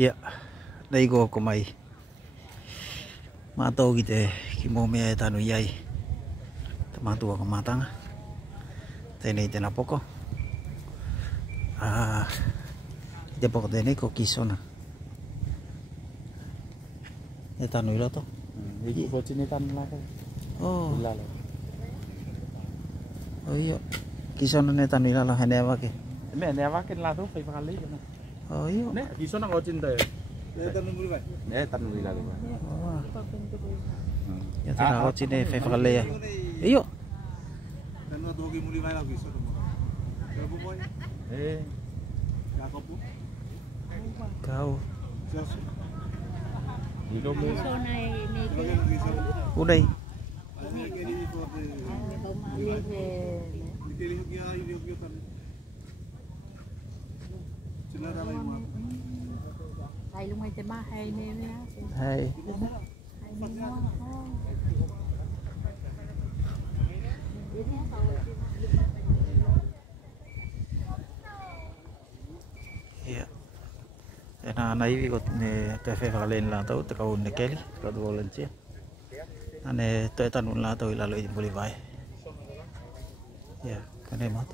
Iya, đây go của mày. Mà tôi cái mồm mẹ ta nuôi dây. Mà tua của mà tăng. Thế này tên là boko. Dia boko tên này có kiso nè. Ini ta nuôi đó to. Ini buat sini tan lah. Oh. Lah. Oh iya. Kiso này ta nuôi là hai em vậy. Ini apa kan lah tu phải kali kan. Oh iya. Nek kiso nak kau cinta. Tan nuôi vậy. Tan nuôi lah. Oh. Ya ta kau cinta phải kali ya. Iya. Dan waktu lagi mulai main lagi sudah mau. Berapa boy? Kau pun? Kau. Hidup ni. Udah. Hay luôn ai tema hay nè nè. Hay. Iya. Nah, naivi kot ne tefe valen la tau te kau ne keli ka do lentia. Ane to tanun la tau la lo boleh vai. Ya, kane mat.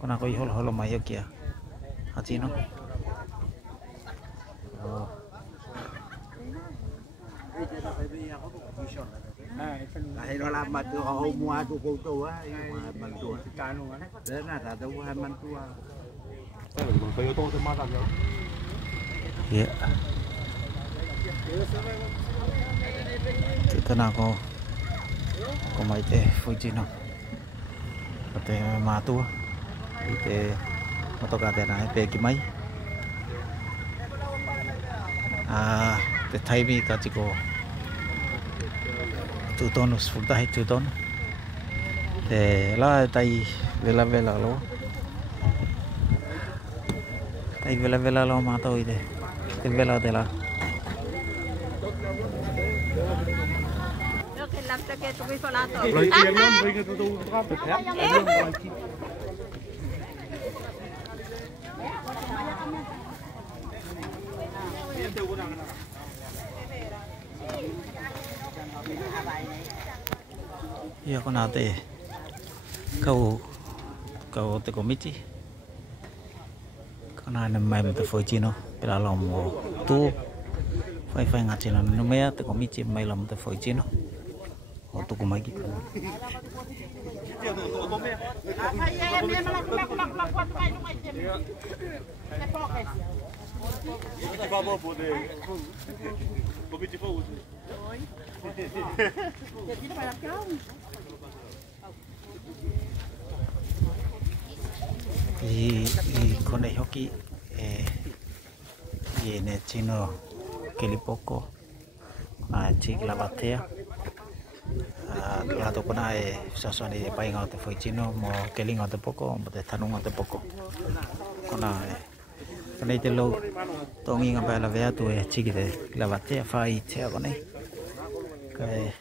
Kona koi hol holo mai kia. Hachi no. Oh. Hay nó làm mặt từ họ mua tu cô tu á, mặt tu cá luôn á. Đấy là ta đâu hay mặt tu. Phải ô tô thì mà làm gì? Iya. Kita nak ko mai te fuji no. Kate matu. Ite motokate na pe ki mai. Te thai bi ka chi ko. Tu tonus futa hai tu ton. Te la tai vela lo. Tai vela lo mata oi de. Te vela de la. Iya ko nate. Kau te komiti. Kana na mai te foji no. Pela lo mo tu. Fai ngati no no me te komiti mai lo te foji no. O tu kumai ki. Con dei hockey viene chino che li poco chik la batea la to kona sa so ni pai ngau te foi chino mo ke li ngau te poco mo te tanu ngau te poco kona nei te lo to ngi nga la vea tu chik de la batea fai te kone kai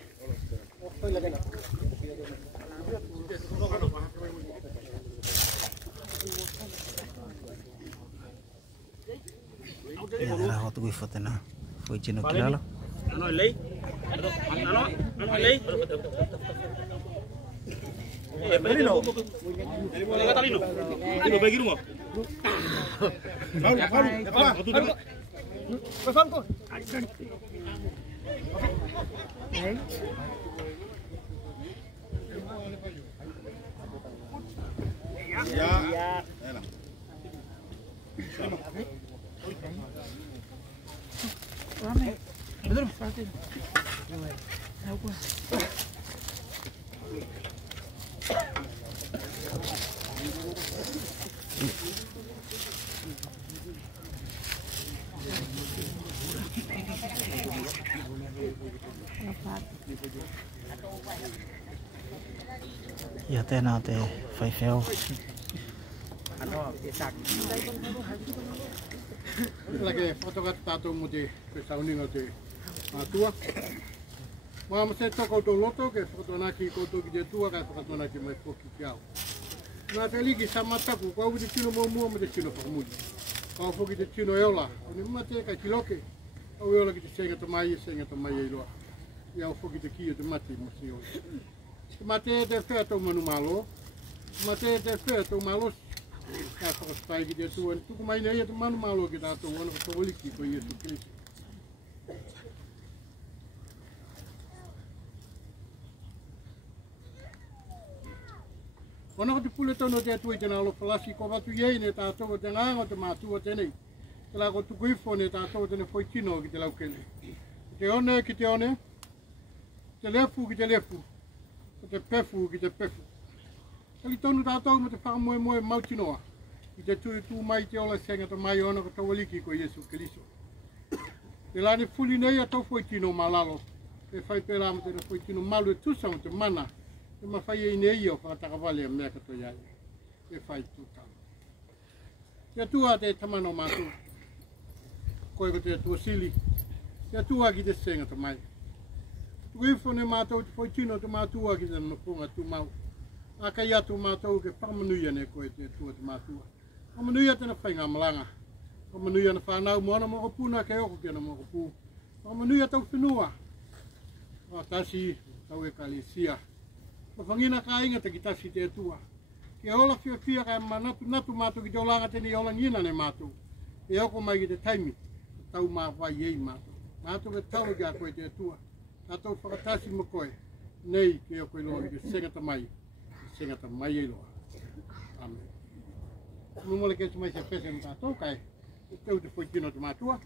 ya la hotu wi fotena foi chino kilala Ano lei? Ano lei? Bagi lo. Bagi tali lo. Lo bagi rumah. Pesan ko. Ya. Ya. Rame. Betul, pasti. Aku. Ya te na te fai feo. Ano, isak. Lagi foto kat tato mo di pesauning ate. Tua. Mama se toko to loto ke foto na ki ko to ki tua ka foto na ki mai foki kiao. Na te ligi sama taku ko udi tino mo mo de tino pa mo. Kau foki te tino e ola, o ni mate kai ki loke. Au e ola ki te senga tamai e loa. Ia o foki te ki o te mate mo si o. Te mate te whea tau manu malo. Te mate te whea tau malo. Ka whakaspai ki te atua. Tuku mai nei te manu malo ki tātou wana ka tawaliki ko Iesu Kristo. Wana ko te pule tono te atua i tena alo falasi ko watu iei ne tātou te nganga te mātua tenei. Te la ko tuku ifo ne tātou tene whaitino ki te laukele. Te one ki te one, te lefu ki te lefu, te pefu ki te pefu. Tali tonu tātou me te whakamoe mautinoa, ki te tū mai te ola senga te mai ona ko tawaliki ko Iesu Kristo. Te lani fuli nei a tau whaitino malalo, te whai pēra mo tene whaitino malu e tusa mo te mana, te mawhai e nei o whakatakawale a mea kato iai, te whai tūtau. Te atua te tamano mātua, koe ko te atua sili, te atua ki te senga te mai. Tuifo ne mātou te whaitino te mātua ki te nupunga tu mau. A kai atu mātou ke whamanuia ne koe te atua te mātua. Whamanuia tena whainga malanga. Whamanuia na whanau moana moko puna ke oko kia na moko pū. Whamanuia tau whenua. Tasi, tau e kalesia. Whangina ka inga te ki tasi te atua. Ke ola whia kai manatu mātou ki te olanga teni ola ngina ne mātou. E oko mai ki te taimi. Tau mā wai ei mātou. Mātou ke tau ki a koe te atua. Tātou whakatasi mo koe. Nei ke o koe loa ki te senga tamai. Senga tamai e loa. Amen. Numole ke te mai se pese mo tātou kai. Tau te whaitino te mātua.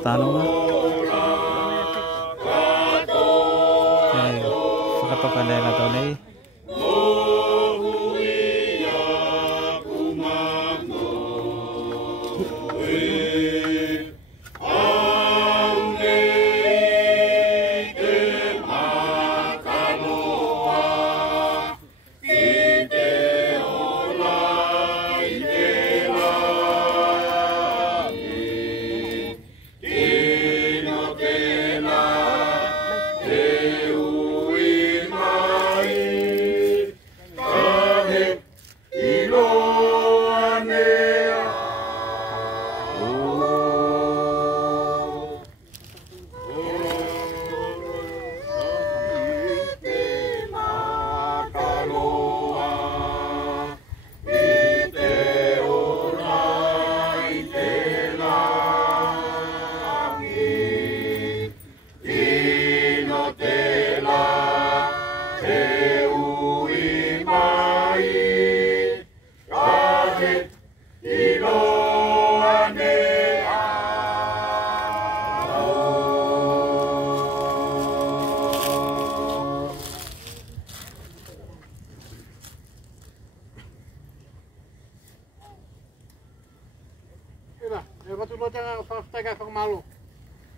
tanong nga. Fakatokan na yung taon eh.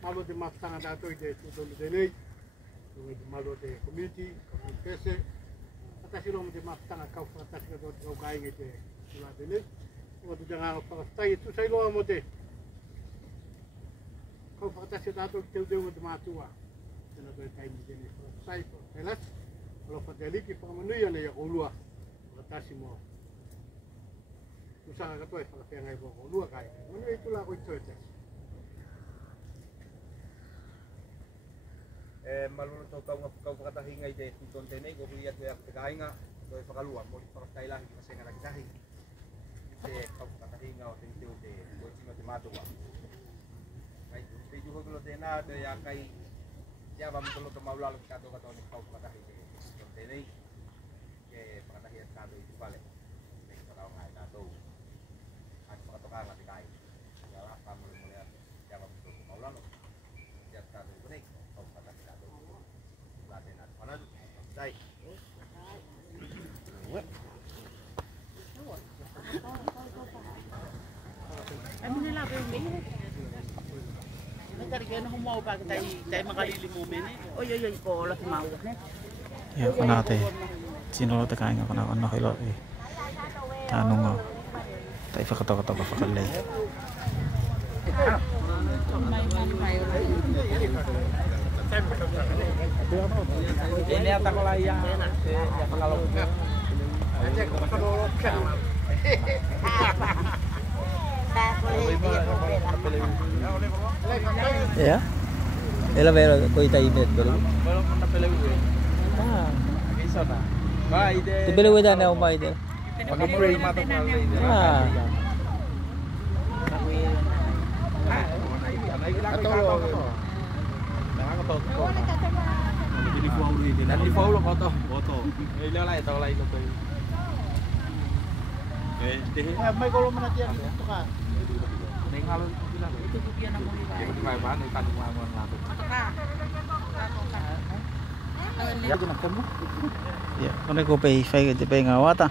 Malo de mastanga dato de tudo de lei, de malo de community, community. Atas ilong de mastanga kau atas ke do gai nge de tula de lei. O tu jangan pastai tu sai lo mo de. Kau atas dato teu de matua. Tena do kai de ni pastai po. Elas lo fateli ki pamanu ya ne ya olua. Atas mo. Tu sanga ka to e pa ngai bo olua kai. Manu itu la ko itu. Malunod to kau pakatahinga ite tuton tenay ko kuya to pagkahinga to pakaluwa mo pakatay lang kasi nga nagtahi ite kau pakatahinga o tinte o de ko sino te matuwa kay te jugo ko de na de ya kay ya vamos to maulalo kato ni kau pakatahinga tuton tenay ke pakatahinga kato ite vale te pakaw nga kato at pakatoka nga tikay ya la kamo mo ya ya vamos to maulalo ya kato ko nei đây. Ano nila ba yung may? Nagkarigay na humaw pa tayo makalili mo men eh. Oy, ko si mau ne. Ya ko nate. Sino lo takain ko na ano hilo eh. Tanong nga. Tayo fakatoka fakalay. Ini atak layang ya kalau ya ela vero coita imet pero bisa ta ba ide tu bele weda na umay de pag-pray matok na di follow foto. Ilang lang ito like ko to. May kalau menatian itu kan. Ning halon bilang Itu bukyan ng mulibay. Ito kay ba ni tanong mo nato. ya ko na ko mo ya ko na ko pay fay de pay ngawata